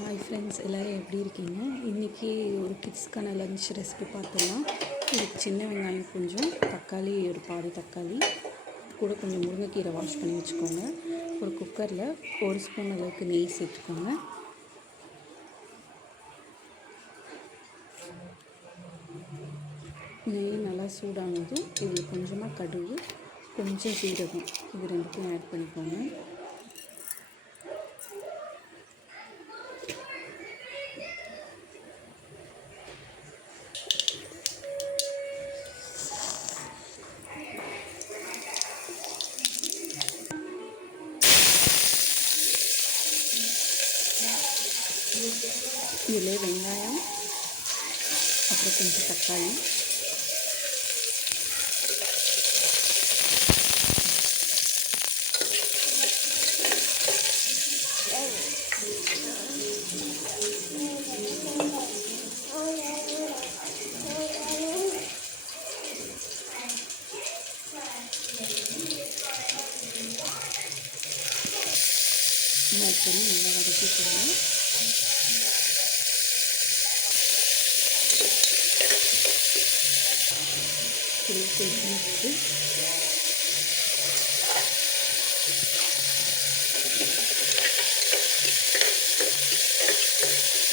Hi friends, எல்லோரும் எப்படி இருக்கீங்க? இன்றைக்கி ஒரு கிட்ஸ்க்கான லன்ச் ரெசிபி பார்த்தோம்னா, இதுக்கு சின்ன வெங்காயம் கொஞ்சம், தக்காளி ஒரு பாதி தக்காளி கூட கொஞ்சம் முருங்கைக்கீரை வாஷ் பண்ணி வச்சுக்கோங்க. ஒரு குக்கரில் ஒரு ஸ்பூன் அளவுக்கு நெய் சேர்த்துக்கோங்க. நெய் நல்லா சூடானதும் இதில் கொஞ்சமாக கடுகு, கொஞ்சம் சீரகம், இது ரெண்டுத்தையும் ஆட் பண்ணிக்கோங்க. இதில் வெங்காயம், அப்புறம் கொஞ்சம் தக்காளி, ஆட் பண்ணி நல்லா வதக்கிக்கோங்க.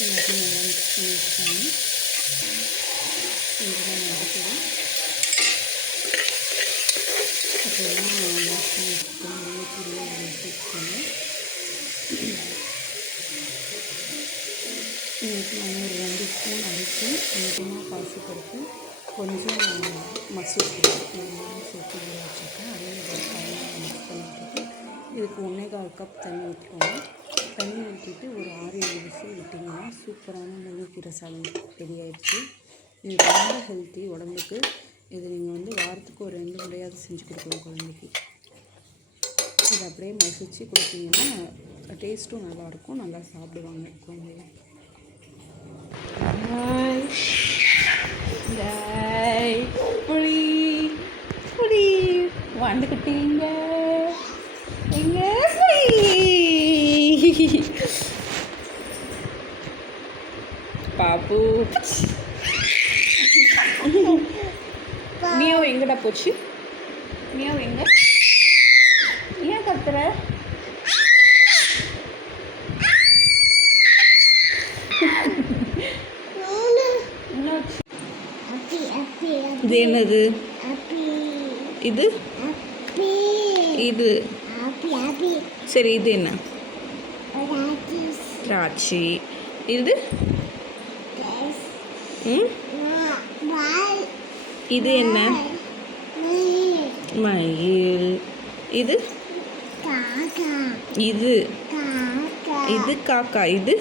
எல்லாத்தையும் நல்லா மிக்ஸ் பண்ணி வச்சுக்கோங்க. கொஞ்சமாக மஞ்சள், அப்புறமா வாஷ் பண்ணி வச்சுக்கோங்க. சேர்த்துக்கோங்க. இன்னைக்கு நான் ஒரு 2 ஸ்பூன் அரிசி, கொஞ்சமாக பாசிப்பருப்பு, கொஞ்சம் மசூர் சேர்த்து ஊற வச்சுருக்கேன். அதையும் மிக்ஸ் பண்ணிட்டு இதுக்கு 1.25 கப் தண்ணி ஊற்றிக்கோங்க. தண்ணி ஊற்றிட்டு ஒரு 6-7 விசில் விட்டிங்கன்னா சூப்பரான முருங்கைக்கீரை சாதம் ரெடி ஆகிடுச்சு. இது ரொம்ப ஹெல்த்தி உடம்புக்கு. இது நீங்கள் வாரத்துக்கு ஒரு 2 முறையாவது செஞ்சு கொடுக்கணும் குழந்தைக்கு. இது அப்படியே மசிச்சு கொடுத்தீங்கன்னா டேஸ்ட்டும் நல்லாயிருக்கும், நல்லா சாப்பிடுவாங்க குழந்தைங்க. புளி வந்துக்கிட்டீங்க எங்க பாப்பு மியாவ் எங்கடா போச்சு? மியாவ் எங்க? ஏன் கத்துற? இது என்னது? இது இது சரி, இது என்ன? திராட்சை. இது இது என்ன? மயில். இது இது இது காக்கா. இது